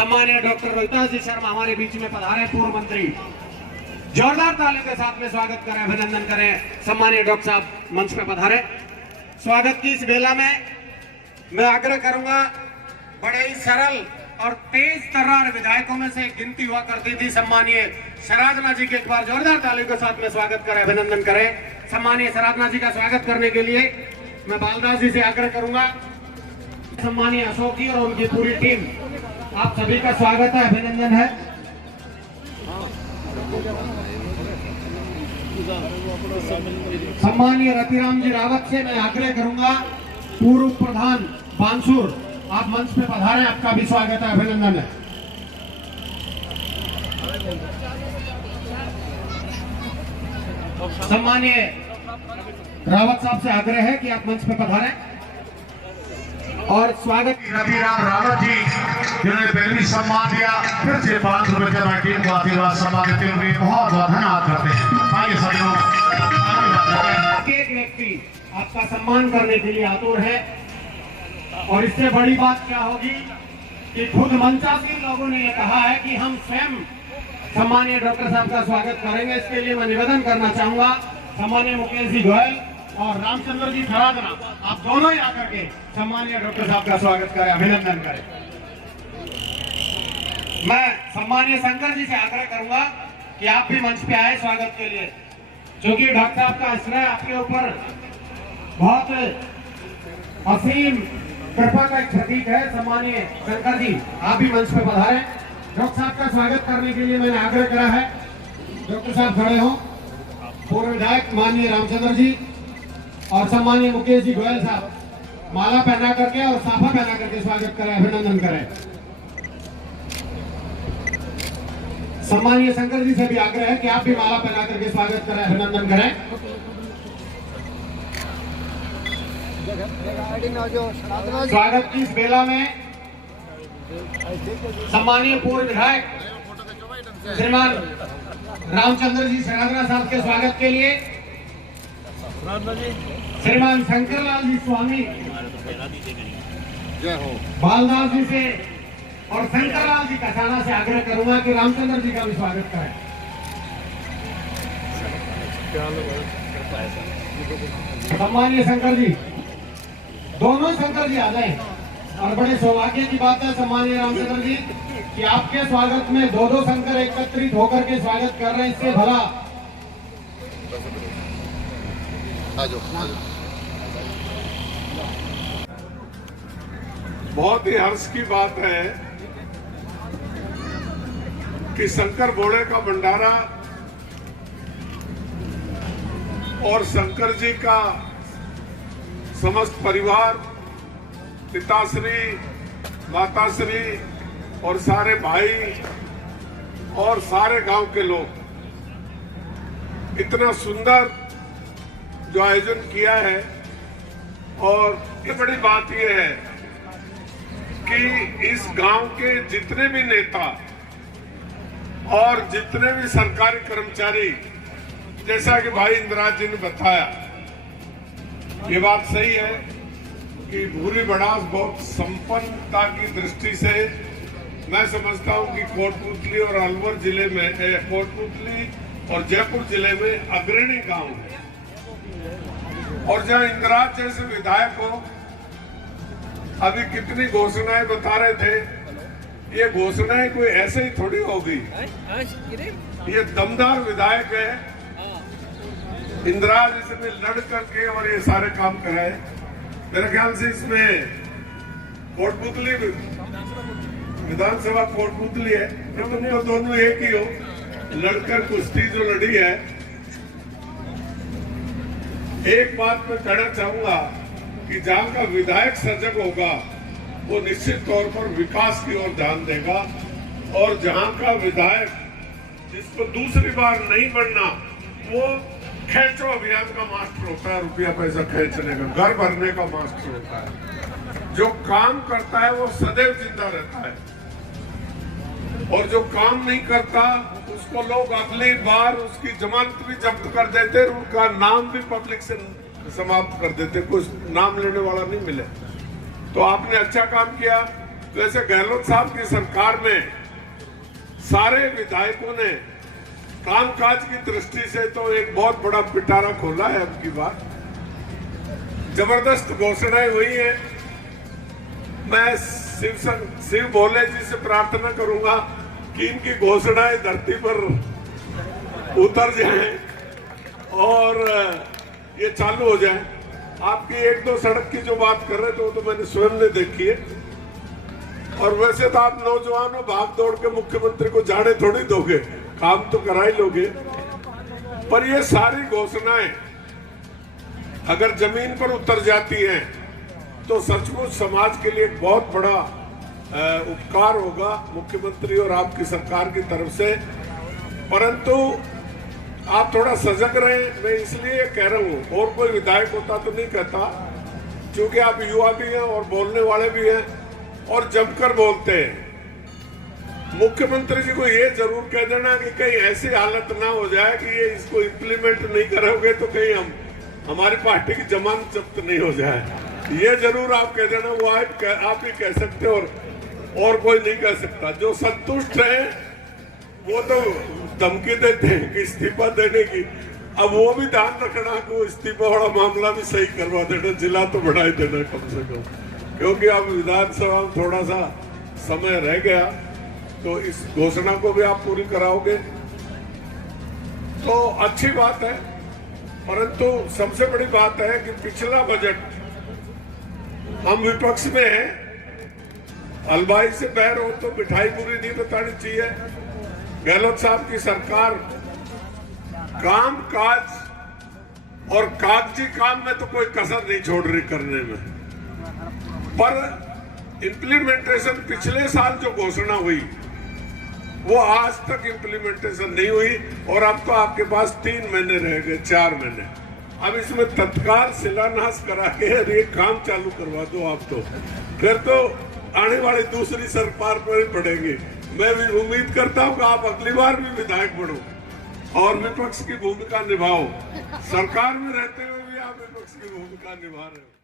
सम्मानीय डॉक्टर रोहितास जी शर्मा हमारे बीच में पधारे, पूर्व मंत्री। जोरदार तालियों के साथ में स्वागत करें, अभिनंदन करें। सम्मानीय डॉक्टर साहब मंच पे पधारे। स्वागत की इस बेला में मैं आग्रह करूंगा, बड़े ही सरल और तेज तर्रार विधायकों में से गिनती हुआ करती थी सम्मानीय शराधना जी के। एक बार जोरदार तालियों के साथ में स्वागत करें, अभिनंदन करें। सम्मानीय शराधना जी का स्वागत करने के लिए मैं बालदास जी से आग्रह करूंगा। सम्मानीय अशोक जी और उनकी पूरी टीम, आप सभी का स्वागत है, अभिनंदन है। सम्मानीय रतिराम जी रावत से मैं आग्रह करूंगा, पूर्व प्रधान बांसुर, आप मंच पे पधारें, आपका भी स्वागत है, अभिनंदन है। सम्मानीय रावत साहब से आग्रह है कि आप मंच पे पधारें और स्वागत। रतिराम रावत जी जिन्होंने पहली सम्मान दिया, फिर से 5 रुपए का टीम को आशीर्वाद सम्मान देते हुए बहुत बहुत धन्यवाद करते हैं। आइए सभी लोग, एक व्यक्ति आपका सम्मान करने के लिए आतुर है और इससे बड़ी बात क्या होगी कि खुद मंचासीन लोगों ने ये कहा है कि हम स्वयं सम्मानीय डॉक्टर साहब का स्वागत करेंगे। इसके लिए मैं निवेदन करना चाहूंगा, सम्मानीय मुकेश जी गोयल और रामचंद्र जी खरादना, आप दोनों ही आकर के सम्मानीय डॉक्टर साहब का स्वागत करें, अभिनंदन करें। मैं सम्मानीय शंकर जी से आग्रह करूंगा कि आप भी मंच पे आए स्वागत के लिए, क्योंकि डॉक्टर साहब का आश्रय आपके ऊपर बहुत असीम कृपा का एक प्रतीक है। सम्मानीय शंकर जी, आप भी मंच पे पधारें। डॉक्टर साहब का स्वागत करने के लिए मैंने आग्रह करा है, डॉक्टर साहब खड़े हों। पूर्व विधायक माननीय रामचंद्र जी और सम्मानीय मुकेश जी गोयल साहब माला पहना करके और साफा पहना करके स्वागत करें, अभिनंदन करें। सम्मानीय शंकर जी से भी आग्रह है कि आप भी माला पहना करके स्वागत करें, अभिनंदन करें। स्वागत की इस बेला में सम्मानीय पूर्व विधायक श्रीमान रामचंद्र जी शराधना साहब के स्वागत के लिए श्रीमान शंकरलाल जी स्वामी बालदास जी से और शंकरलाल जी कसाना से आग्रह करूंगा कि रामचंद्र जी का भी स्वागत करें। सम्मानीय शंकर जी, दोनों शंकर जी आ जाए। और बड़े सौभाग्य की बात है सम्मानीय रामचंद्र जी कि आपके स्वागत में दो शंकर एकत्रित होकर के स्वागत कर रहे हैं। इससे भला बहुत ही हर्ष की बात है कि शंकर बोड़े का भंडारा और शंकर जी का समस्त परिवार, पिताश्री, माताश्री और सारे भाई और सारे गांव के लोग, इतना सुंदर जो आयोजन किया है। और ये बड़ी बात यह है कि इस गांव के जितने भी नेता और जितने भी सरकारी कर्मचारी, जैसा कि भाई इंदिराज जी ने बताया, ये बात सही है कि भूरी बड़ास बहुत संपन्नता की दृष्टि से मैं समझता हूं कि कोटपुतली और अलवर जिले में, कोटपुतली और जयपुर जिले में अग्रणी गांव है। और जहां इंदिराज जैसे विधायक हो, अभी कितनी घोषणाएं बता रहे थे, ये घोषणाएं कोई ऐसे ही थोड़ी होगी। ये दमदार विधायक है, इंदिराज इसमें लड़ करके और ये सारे काम कराए। मेरे ख्याल से इसमें कोटपुतली विधानसभा कोटपुतली है, तो तुम तो दोनों एक ही हो, लड़कर कुश्ती जो लड़ी है। एक बात मैं कहना चाहूंगा कि जहां का विधायक सजग होगा वो निश्चित तौर पर विकास की ओर ध्यान देगा, और जहां का विधायक जिसको दूसरी बार नहीं बनना, वो खैचो अभियान का मास्टर होता है, रुपया पैसा खींचने का, घर भरने का मास्टर होता है। जो काम करता है वो सदैव जिंदा रहता है, और जो काम नहीं करता उसको लोग अगली बार उसकी जमानत भी जब्त कर देते, उनका नाम भी पब्लिक से समाप्त कर देते, कुछ नाम लेने वाला नहीं मिले। तो आपने अच्छा काम किया, वैसे गहलोत साहब की सरकार में सारे विधायकों ने कामकाज की दृष्टि से तो एक बहुत बड़ा पिटारा खोला है। अब की बार जबरदस्त घोषणाएं हुई हैं। मैं शिव भोले जी से प्रार्थना करूंगा कि इनकी घोषणाएं धरती पर उतर जाएं और ये चालू हो जाए। आपकी एक दो सड़क की जो बात कर रहे थे वो तो मैंने स्वयं ने देखी है। और वैसे तो आप नौजवान हो, भाग दौड़ के मुख्यमंत्री को जाने थोड़ी दोगे, काम तो करा ही लोगे। पर ये सारी घोषणाएं अगर जमीन पर उतर जाती हैं तो सचमुच समाज के लिए एक बहुत बड़ा उपकार होगा मुख्यमंत्री और आपकी सरकार की तरफ से। परंतु आप थोड़ा सजग रहें। मैं इसलिए कह रहा हूं, और कोई विधायक होता तो नहीं कहता, क्योंकि आप युवा भी हैं और बोलने वाले भी हैं और जमकर बोलते हैं। मुख्यमंत्री जी को ये जरूर कह देना कि कहीं ऐसी हालत ना हो जाए कि ये इसको इम्प्लीमेंट नहीं करोगे तो कहीं हमारी पार्टी की जमानत जब्त नहीं हो जाए। ये जरूर आप कह देना। वो आप ही कह सकते हो और कोई नहीं कह सकता। जो संतुष्ट है वो तो धमकी देते हैं कि इस्तीफा देने की। अब वो भी ध्यान रखना कि वो इस्तीफा वाला मामला भी सही करवा देना, जिला तो बढ़ा ही देना कम से कम, क्योंकि अब विधानसभा में थोड़ा सा समय रह गया। तो इस घोषणा को भी आप पूरी कराओगे तो अच्छी बात है। परंतु सबसे बड़ी बात है कि पिछला बजट, हम विपक्ष में हैं, हलवाई से बैर हो तो मिठाई पूरी नहीं बतानी चाहिए। गहलोत साहब की सरकार काम काज और कागजी काम में तो कोई कसर नहीं छोड़ रही करने में, पर इम्प्लीमेंटेशन पिछले साल जो घोषणा हुई वो आज तक इम्प्लीमेंटेशन नहीं हुई। और अब तो आपके पास 3 महीने रह गए, 4 महीने। अब इसमें तत्काल शिलान्यास करा के ये काम चालू करवा दो आप, तो फिर तो आने वाली दूसरी सरकार पर ही पड़ेगी। मैं भी उम्मीद करता हूं कि आप अगली बार भी विधायक बनो और विपक्ष की भूमिका निभाओ। सरकार में रहते हुए भी आप विपक्ष की भूमिका निभा रहे हो।